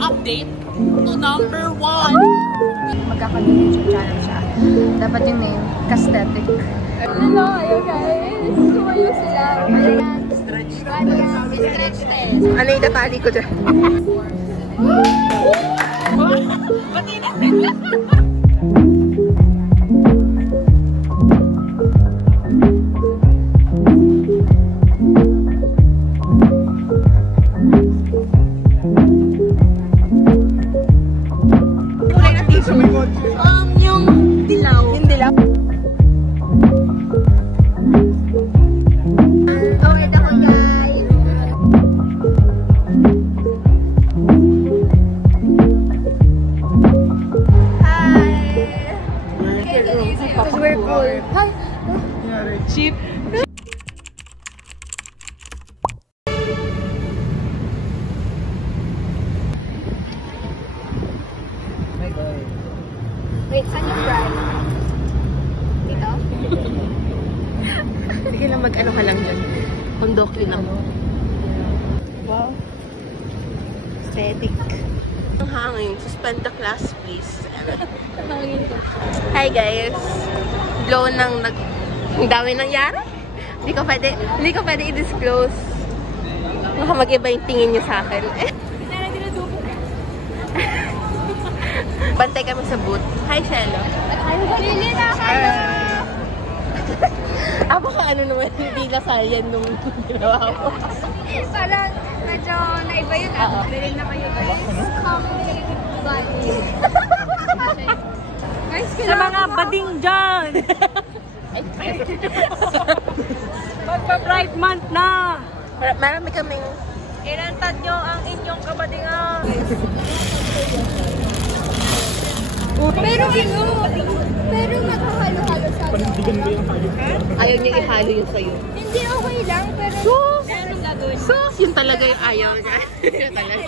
update to number 1. Magkaka-YouTube channel siya. Dapat yung name, Castetic. Hello, ayaw guys. Sumayo sila. Ayan. Stretch test. Ano yung tatali ko dyan? Pati natin lang. Yung dilaw. Yung dilaw. Okay, ako guys. Hi. We're cool. Hi. Cheap. Wait, saan yung bride? Dito? Sige lang mag-ano ka lang yun. Kondoki lang. Wow. Aesthetic. Ang hangin. Suspend the class, please. Hi guys. Blow ng ang dami nangyari. Hindi ko pwede i-disclose. Baka mag-iba yung tingin niyo sa akin. Bantay kami sa booth. Hi, Shelo. Lili na kayo! Baka ano naman, hindi nasayan nung ginawa ko. Parang medyo naiba yun. Bilhin na kayo guys. Come buy. Guys, Sa mga bading dyan. Magpa-Pride month na. Marami kaming... Inantad nyo ang inyong kabadingan. Pero nakahalo-halo sa akin. Ayaw niya ihalo yung sayo. Hindi, okay lang, pero... Anong gagawin? Sus! Yun talaga yung ayaw niya. Yun talaga.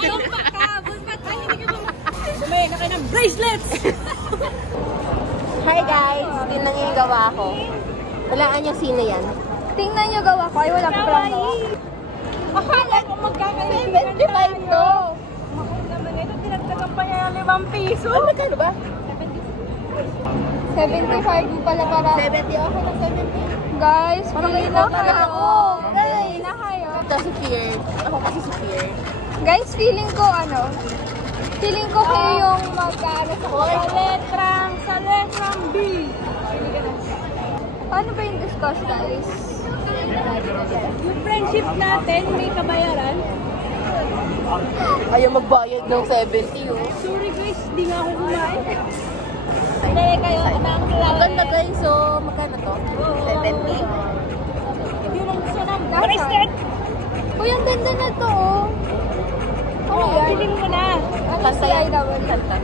Bumili na kayo ng bracelets! Hi guys! Yun lang yung gawa ko. Walaan niyo sino yan. Tingnan nyo gawa ko. Ay, wala pa palang gawa. Akala ko magkakalit. 75 to! Makul naman ito, tinagdagan pa niya ng 5 piso. Ano magkano ba? 75 pala para... 70. Okay na 70. Guys, pili na kayo. Guys! Pili na kayo. Ito si Fear. Ako kasi si Fear. Guys, feeling ko kayo yung magkano Sa letrang B. Paano ba yung discuss, guys? Yung friendship natin, may kabayaran. Ayaw magbayad ng 70 oh. Sorry guys, di nga ako kumain. Dali kayo ng Ang ganda guys. So, magkano to? 70? Hindi lang gusto ng Nasa? bracelet. Uy, ang ganda na to, oh. Ano yan? Bilhin mo na. Ano Kanta si yan. IW? Kanta.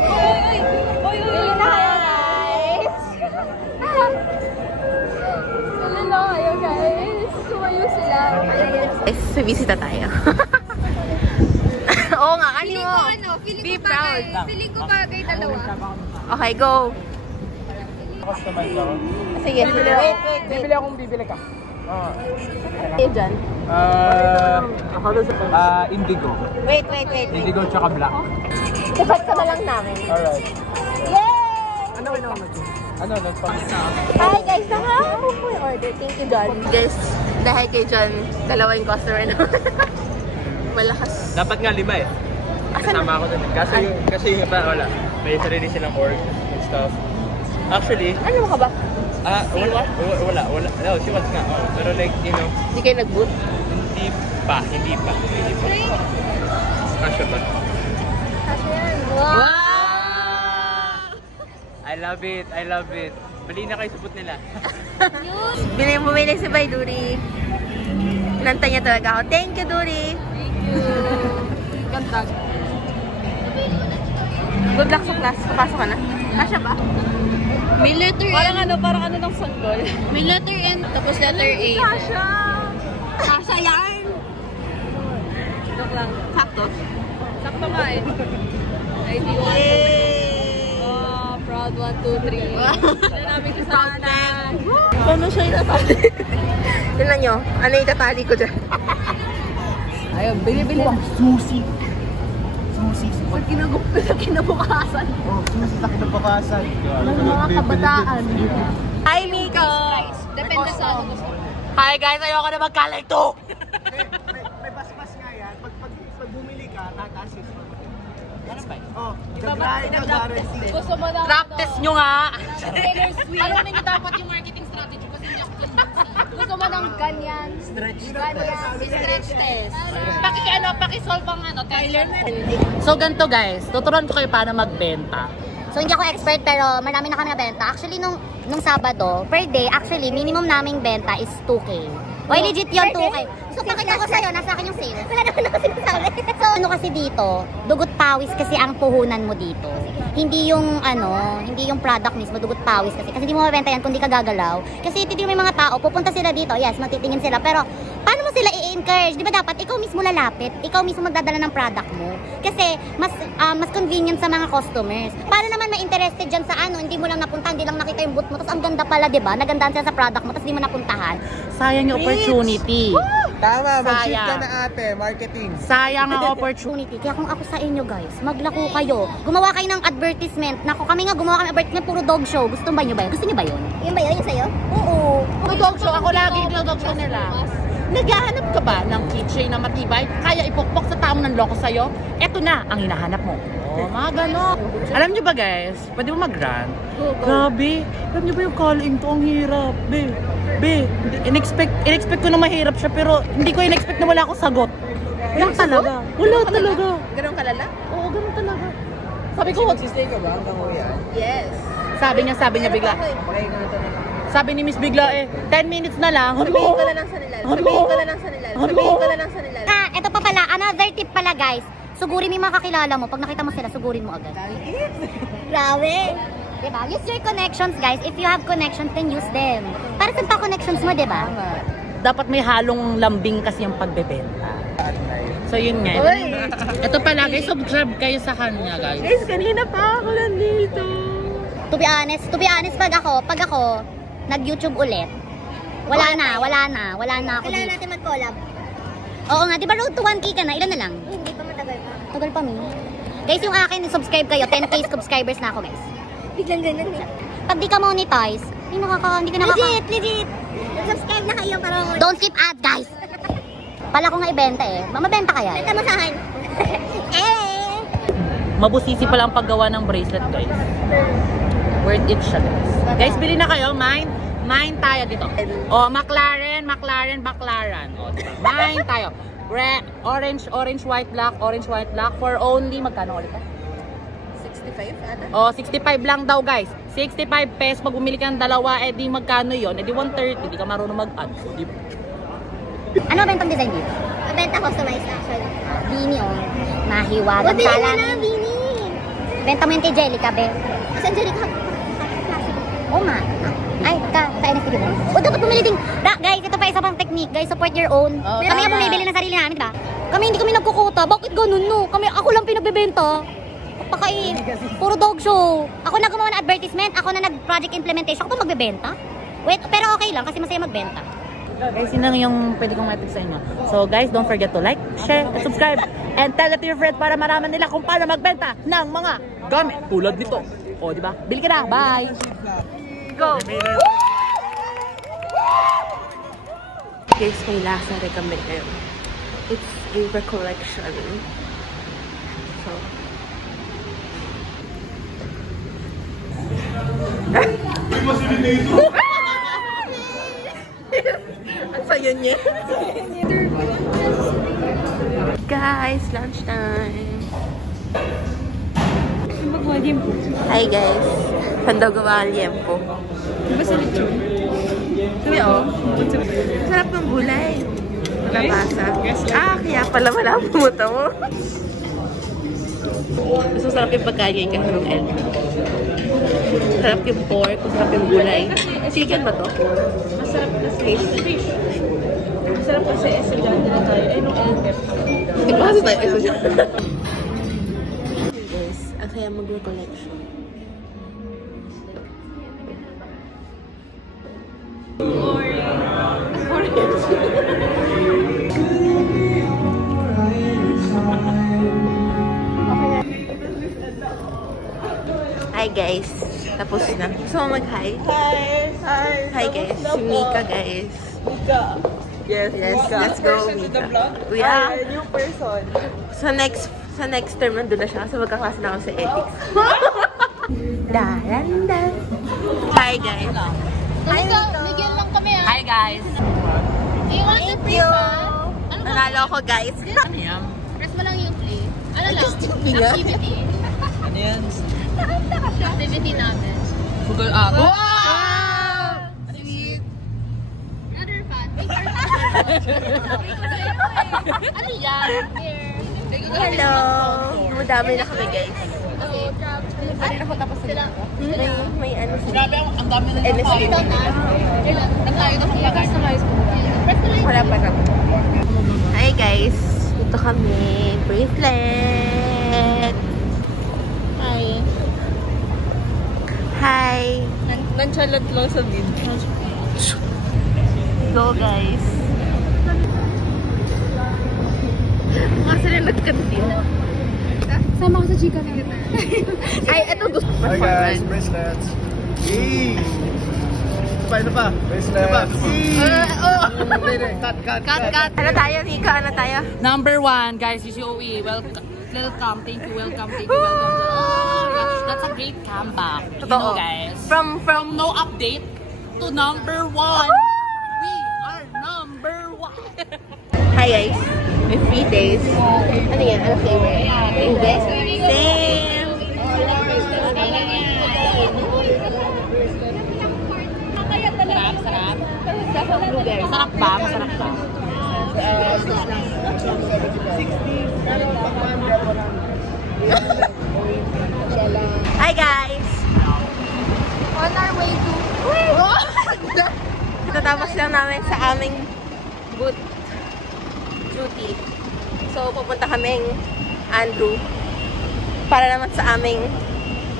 Oy! Pili na kayo, guys. Pili na kayo, guys. Sumayo sila. Guys, bisita tayo. Oo nga, ano Feeling mo? ko ano, Be proud. Feeling ko bagay dalawa. Okay, go. Customize ako. Sige, wait. Bibili ka. Okay, dyan. Indigo. Wait. Indigo tsaka black. Sipat ka na lang namin. Alright. Yay! Ano, nagpapita ako. Hi guys, nakakuha po yung order. Thank you, John. Guys, dahil kay John, dalawa yung customer na. Malakas. Dapat nga 5 eh. Kasama ako dun. Kasi yung iba, wala. May sarili silang org and stuff. Actually, Ano ka ba? wala. No, si Wats nga. Oh. Pero like, you know, Hindi kayo nag-boot? hindi pa. Kasya ba? Wow! I love it. Bali na kayo supot nila. Bumili si Bay Duri. Inantay niya talaga ako. Thank you, Duri. Gantag. Good luck sa class. Papasok ka na. Kasya ba? May letter N. Parang ano ng sanggol. May letter N, tapos letter A. Kasya! Kasya yan! Joke lang. Sakto. Sakto nga eh. ID 1. Yay! Oh, proud 1, 2, 3. Ano namin sa sana. Paano siya itatali? Tignan nyo. Ano itatali ko dyan? Ayun, bili-bili. Susi. susi. Pag kinabukasan. Oh, susi sa kinabukasan. Ng mga kabataan. Hi, Miko! Depende sa ano gusto. Hi, guys! Ayoko na magkalagto! May basbas nga yan. Pag bumili ka, tatasin mo. Ano ba? Oh, the grind na guarantee. Gusto mo na Trap test nyo nga! Taylor Swift. Alam niyo dapat yung marketing strategy kasi hindi ako convinced. Gusto mo ng ganyan. Stretch test. Pakisolve ang Tyler. So, ganito guys. Tuturuan ko kayo paano magbenta. So hindi ako expert pero marami na kami nabenta. Actually nung Sabado, per day, actually minimum naming benta is 2K. Oy, legit yun, 2K. So pakita ko sa'yo, nasa akin yung sale. Wala naman ako sinasabi. So ano kasi dito, dugot pawis kasi ang puhunan mo dito. Hindi yung hindi yung product mismo, dugot pawis kasi. Kasi hindi mo mabenta yan kung di ka gagalaw. Kasi titignan mo yung mga tao, pupunta sila dito, yes, magtitingin sila. Pero paano mo sila i-encourage? Di ba dapat ikaw mismo lalapit, ikaw mismo magdadala ng product mo. Kasi mas convenient sa mga customers. Paano naman ma-interested dyan sa hindi mo lang napuntahan, hindi lang nakita yung booth mo. Tapos ang ganda pala, di ba? Nagandaan sila sa product mo, tapos di mo napuntahan. Sayang yung opportunity. Tama, mag-shift ka Sayang. na ate, marketing. Sayang ang opportunity. Kaya kung ako sa inyo guys, maglako kayo. Gumawa kayo ng advertisement. Nako, kami nga gumawa kami ng advertisement, puro dog show. Gusto ba nyo ba yun? Gusto nyo ba yun? Yun ba yun? Yung sa'yo? Oo. Puro dog show. Ako lagi yung dog show nila. Naghahanap ka ba ng keychain na matibay? Kaya ipokpok sa taong nanloko sa'yo? Eto na ang hinahanap mo. Oh, mga ganon. Alam nyo ba guys, pwede mo mag-run? Grabe. Alam nyo ba yung calling to? Ang hirap. Be, in-expect ko na mahirap siya pero hindi ko in-expect na wala akong sagot. Wala talaga. Wala talaga. Ganun kalala? Oo, ganun talaga. Sabi ko, Magsistay ka ba hanggang uwi? Yes. sabi niya bigla. Sabi ni Miss bigla 10 minutes na lang. Sabihin ko na lang sa nila. Sabihin ko na lang sa nila. Sabihin ko na lang sa nila. Ito pa pala, another tip pala guys. Sugurin mo yung mga kakilala mo. Pag nakita mo sila, sugurin mo agad. Grabe. Diba? Use your connections guys. If you have connections, then use them. Para sa pa-connections mo, diba? Dapat may halong lambing kasi yung pagbebenta. So yun nga. Ito pala guys, subscribe kayo sa kanya guys. Guys, kanina pa ako nandito. To be honest, pag ako nag-YouTube ulit, wala na ako. Kailangan natin mag-collab. Oo nga, di ba road to 1K ka na? Ilan na lang? Hindi pa matagal pa. Tagal pa, Guys, yung akin, subscribe kayo. 10K subscribers na ako, guys. Biglang ganun eh. Pag di ka monetize, hindi ka nakaka... Legit! Subscribe na kayo para monetize. Don't skip ads, guys! Pala ko nga ibenta eh. Mabenta kaya? Benta mo sa akin. Mabusisi pala ang paggawa ng bracelet guys. Worth it siya guys. Guys, bili na kayo. Mine tayo dito. Oh, McLaren. Oh, diba? Mine tayo. Orange, white, black. For only, magkano ulit? 65 ata? Oh, 65 lang daw guys. 65 pesos. Pag bumili ka ng dalawa, di magkano yun? Di 130. Di ka marunong mag-add. Diba? Ano bentang design dito? Benta customized actually. Beanie oh. Mahiwagang talan. Bili mo na, Beanie. Benta mo yung kay Jellica, be. Kasi Jellica, oh ma. Ay, sa NFT mo. O dapat bumili din. Guys, ito pa isa pang technique. Guys, support your own. Kami nga bumibili ng sarili namin, diba? Hindi kami nagkukuta. Bakit ganun, no? Ako lang pinagbebenta. Puro dog show. Ako na gumawa ng advertisement. Ako na nag-project implementation. Ako pa magbebenta. Wait, pero okay lang kasi masaya magbenta. Guys, yun lang yung pwede kong message sa inyo. So guys, don't forget to like, share, and subscribe. And tell it to your friends para malaman nila kung paano magbenta ng mga gamit tulad nito. O, diba? Bili ka na. Bye! Go! Guys, may lasa rin kami kayo. It's a recollection. So, ang sayo niya. Guys, lunchtime. Hi guys. Saan daw gawa ang liempo? Diba sa lechon? Sabi sarap ng gulay. Malabasa. Kaya pala wala ang pumunta mo. Mas masarap yung pagkain kasi ng L. Masarap yung pork, masarap yung gulay. Chicken ba to? Masarap kasi fish. Masarap kasi estudyante na tayo. Nung LF. Di ba kasi tayo estudyante? Guys, ang kaya mag-recollection. guys. Tapos na. Gusto mo mag-hi? Hi guys. Si Mika guys. Yes, Let's go Mika. We are new person. sa next term nandun na siya kasi magkaklase na ako sa ethics. Darandan. Hi guys. Miguel lang kami ah. Hi guys! Thank you. Nanalo ako guys. Ano yan? Press mo lang yung play. Ano lang? Binga. Activity. Ano yan? Activity namin. Google App. Wow! Another fan. Ano yan? Hello. Madami na kami guys. Ano na ko tapos sila? May ano sila. Grabe, ang dami na NSP. Naglayo na kung customize mo. Wala pa na. Hi guys. Ito kami. Bracelet. Hi. Hi. Nonchalant lang sa video. Go guys. Mga sila nagkantin. Sama ko sa chika na. Ay, ito gusto. Hi guys, bracelets. Yee! Ito pa. Bracelets. Cut. Ano tayo, Mika? Ano tayo? Number 1, guys, UCOE. Welcome. Thank you. Welcome. Oh, gosh, that's a great comeback. You know, guys. From No update to number 1. We are number 1. Hi guys. May 3 days. Ano yan? Ano flavor? Ube? Same! Sarap. Blueberry. Masarap ba? Masarap ba? Hi guys! On our way to... Tatapos lang namin sa aming boot duty. So, pupunta kaming Andrew para naman sa aming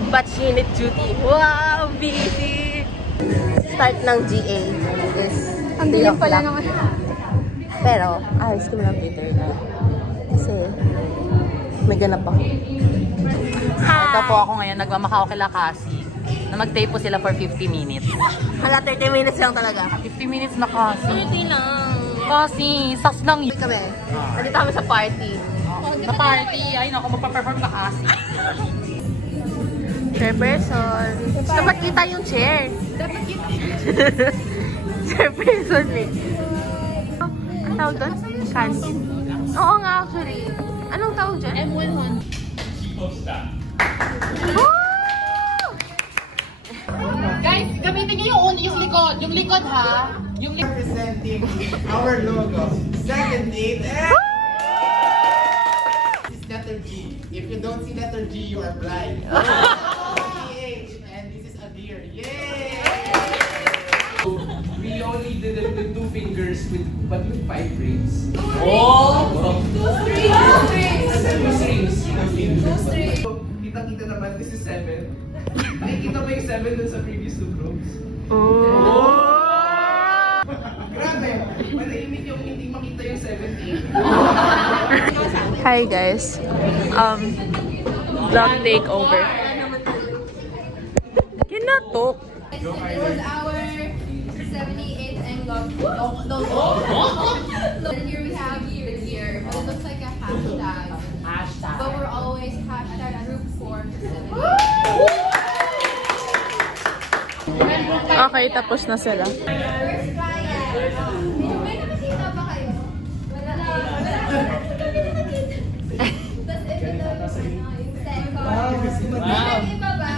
batch unit duty. Wow! Busy! Start ng GA is Ang dilim pala naman. pero, ayos ko lang later na. Kasi, may ganap ako. Ito po ako ngayon, nagmamakao kila Cassie. Na mag-tape po sila for 50 minutes. Hala, 30 minutes lang talaga. 50 minutes na Cassie. 30 lang. Cassie, sas lang yun. Kami. Nandito kami sa party. Sa party, ay naku, magpa-perform ka Cassie. Chairperson. Dapat kita yung chair. Dapat kita. Chairperson eh. Ang tawag doon? Candy. Oo nga actually. Anong tawag dyan? M100. Guys, gamitin niyo yung likod. Yung likod ha. Yung likod. Representing our logo. Second date. This is letter G. If you don't see letter G, you are blind. PH. And this is a deer. Yay! We only did it with 2 fingers but with 5 rings. Oh! 2 strings. So, kita-kita naman, this is 7. Nakikita mo yung 7 dun sa previous 2 groups. Grabe! Malahimik yung hindi makita yung 17. Hi guys. Vlog takeover. Kinatok. It was our 78th angle. And here we have the gear. But it looks like a hashtag. But we're always hashtag group 4 to 70. Okay, tapos na sila. First Ryan. May nakasita ba kayo? Wala. Kami nakakita. Tapos ito daw yung second. Wow. Iba ba?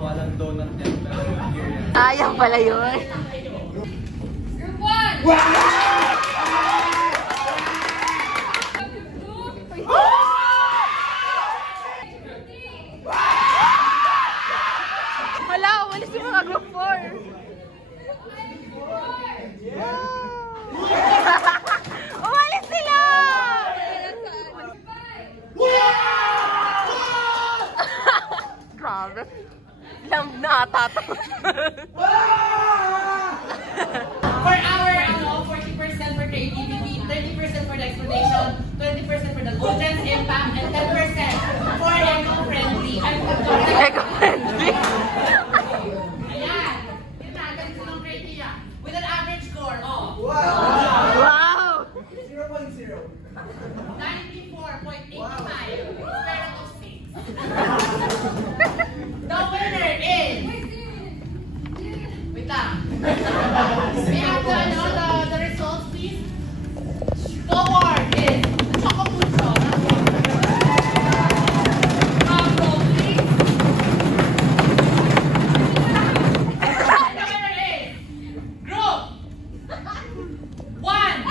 Walang donut yan. Sayang pala yun. Group 1! Hala, walis yung mga group 4. Umalis sila! Grabe. Lamb na ata to. For our 40% for creativity, 30% donation, 20% for the Goodness Impact, and 10% for eco-friendly. Eco-friendly. Ayan. Yun na, ganito ng criteria. With an average score of Wow! 0.0. 94.85. Square root of 6. The winner is... Wait lang. May I have the results, please? The award is the Choco Pucho. Please. The winner is Group 1.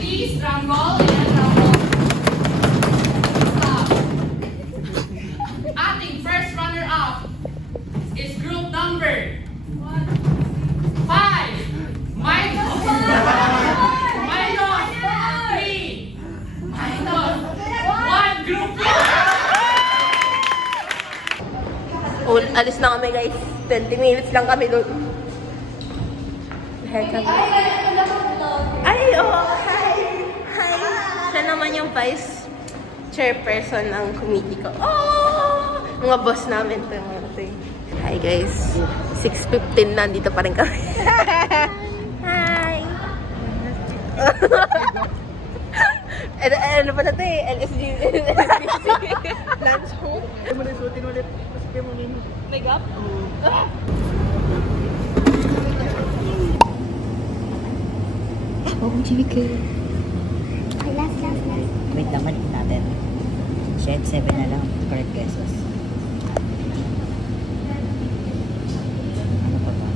Please drum roll and drum roll. Stop. Ating first runner-up is group number 5. Minus 3. Minus 1. Group 4. Alis na kami guys. 20 minutes lang kami doon. Heck up. Ay, oh, hi! Hi! Siya naman yung vice chairperson ng committee ko. Oh! Mga boss namin to. Hi guys. 6:15 na, dito pa rin kami. Hi! Ano pa natin eh? LSG. Lunch home. Ay mo na isuotin ulit. Kasi mo nini. Make-up? Oh, Jimmy ko. Ay, last. Wait lang, malik natin. Shed 7 na lang. Correct pesos. Ano pa ba?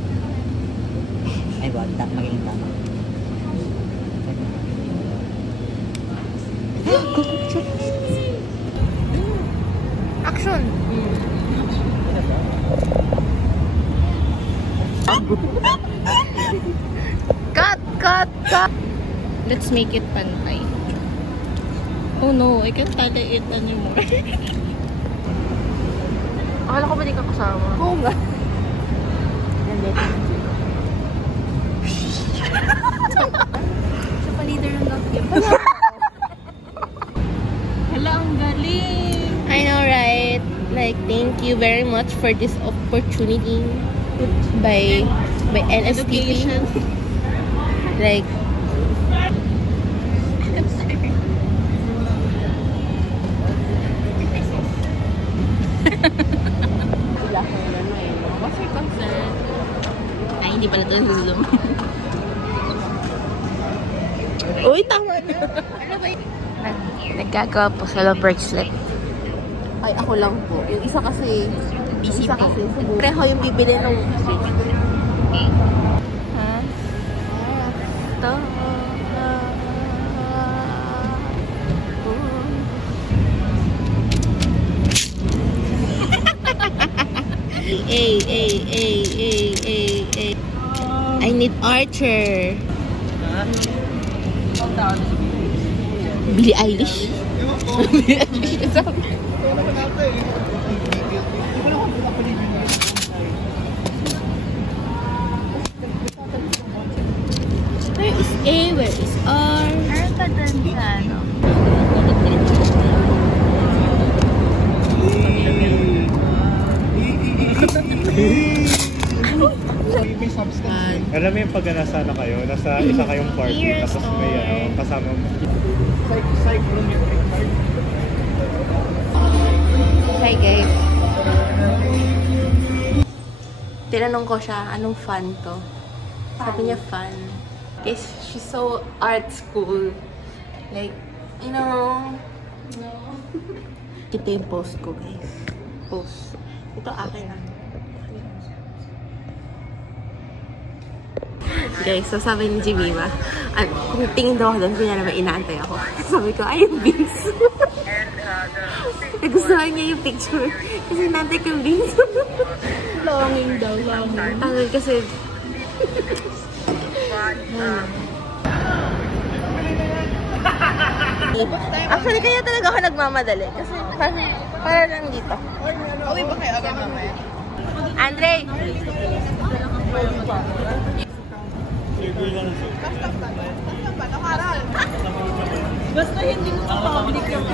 Ay, wag. Magiging tama. Action! Cut! Let's make it pantay. Oh no, I can't tally it anymore. Akala ko ba di ka kasama? Oo nga. Siya pa leader ng love game. Hala, ang galing! I know, right? Like, thank you very much for this opportunity by NSTP. Education. Like, What's your concern? Ay, hindi pala ito Zoom. uy, tama na. Ano ba yun? Nagkagawa po sila bracelet. Ay, ako lang po. Yung isa kasi, Busy po. pareho yung bibili ng... Ha? Ito. I need Archer. Billie Eilish. Billie Eilish. Where is A? Where is R? Meron ka dun sa ano? Alam mo yung pag nasa na kayo, nasa isa kayong party, tapos may kasama mo. Hi guys. Tinanong ko siya, anong fun to? Sabi niya fun. Guys, she's so art school. Like, you know, ito yung post ko guys. Post. Ito akin na. Guys, so sabi ni Jimima, kung tingin daw ako doon, kanya naman inaantay ako. Sabi ko, ayun, Vince. Nagustuhan niya yung picture. Kasi inaantay ko yung Vince. Longing daw, longing. Tagal kasi... Actually, kaya talaga ako nagmamadali. Kasi para lang dito. Uwi ba kayo agad mamaya? Andre! Basta hindi mo pa-public yung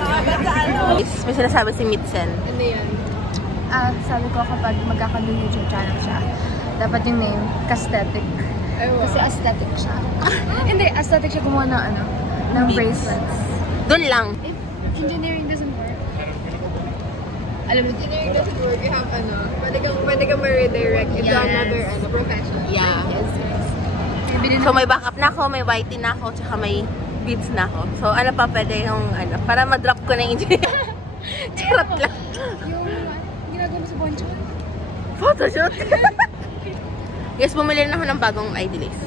May sinasabi si Mitsen. Ano yan? Sabi ko kapag magkakaroon YouTube channel siya, dapat yung name, Castetic. Kasi aesthetic siya. Hindi, aesthetic siya gumawa ng ng bracelets. Doon lang. If engineering doesn't work, alam mo, engineering doesn't work, you have pwede kang ma-redirect into another profession. Yeah. Yes. So may backup na ako, may whitey na ako, tsaka may beads na ako. So ano pa pwede yung para ma-drop ko na yung engineering. Charot lang. Yung ginagawa mo sa Boncho? Photoshoot. Yes, bumili na ako ng bagong ID lace.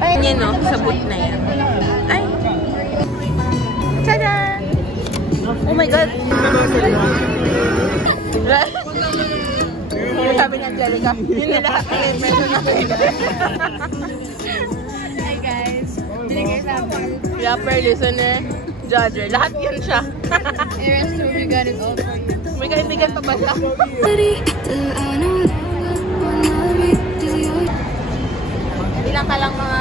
Ay, yun no, sa boot na yan. Ay! Tada! Oh my God! Sabi ni Angelica, yun na lahat ng meron na kayo. Hi guys! Binigay sa akin. Rapper, listener, judger. Lahat yun siya. Eras, so we got it all for you. May kaibigan pa ba siya? Bilang ka lang mga...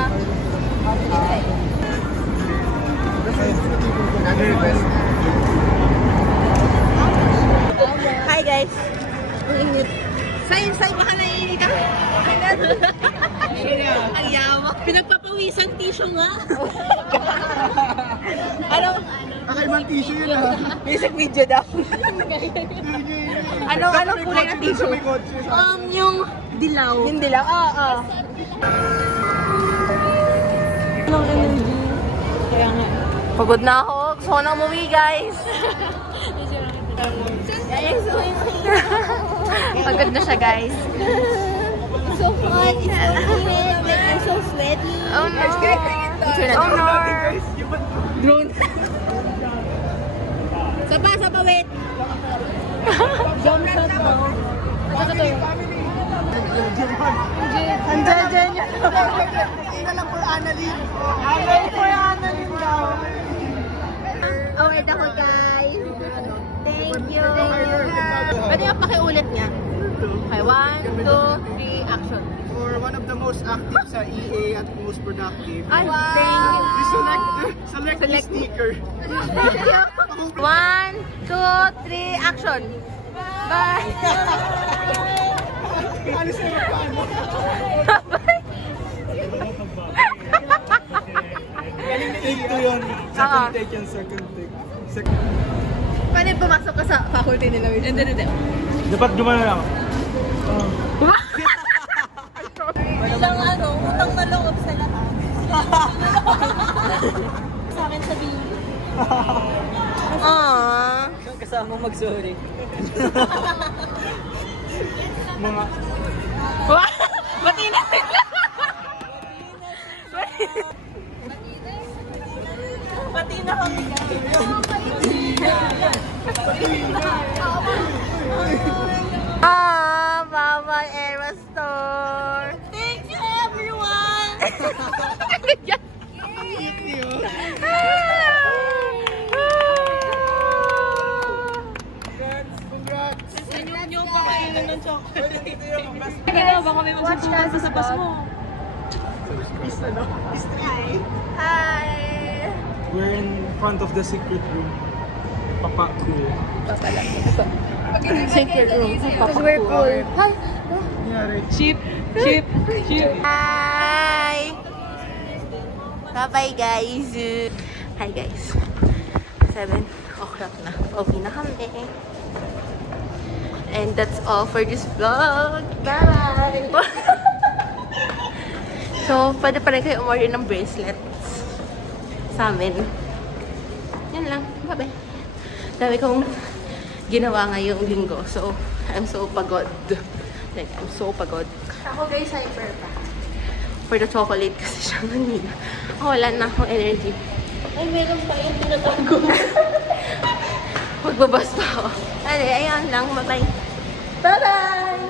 Hi guys! Say, baka naiinit ako. Ang yawa. Pinagpapawisan tissue nga. Ano? Kakaibang tissue yun ha. Music video daw. Anong kulay ng tissue? Yung dilaw. Yung dilaw? Oo. Anong energy? Kaya nga. Pagod na ako. Gusto ko na umuwi, guys. Pagod na siya, guys. So hot, it's so humid, like I'm so sweaty. Oh no. Oh no. Drone. Sapa, wait. Jump shot mo. Andiyan dyan yan. Ina lang for Annalyn. For Annalyn daw. Oh, wait ako guys. Thank you. Pwede nga pakiulit niya. Okay, 1, 2, 3, action. For one of the most active sa EA at most productive. Ay, thank you. Select the sticker. 1, 2, 3, action. Bye. Alis na yung paano. Take 2 yun. Second take and second take. Pwede pumasok ka sa faculty nila. Hindi. Dapat gumana lang. Isang utang na loob sa lahat. Sa akin sabihin. Aww. Kasama mag-sorry. Mga... Bati na sila. Pati na kami Bye-bye, Era Store. Thank you, everyone! Congrats! Yung pakainan ng chocolate. Kaya baka may magsusukan sa bus mo. Hi. We're in front of the secret room. Papa cool. Secret room. Because we're cool. Hi! Cheap. Hi. Bye-bye, guys. Hi, guys. 7 o'clock na. Okay na kami. And that's all for this vlog. Bye! So, pwede pa rin kayo umorder ng bracelets sa amin. Yan lang. Bye-bye. Dami kong ginawa ngayong linggo. So, I'm so pagod. Like, I'm so pagod. Ako guys, hyper pa. For the chocolate kasi siya nanina. Wala na akong energy. Ay, meron pa yung tinatago. Magbabas pa ako. Ayan lang. Bye-bye. Bye-bye!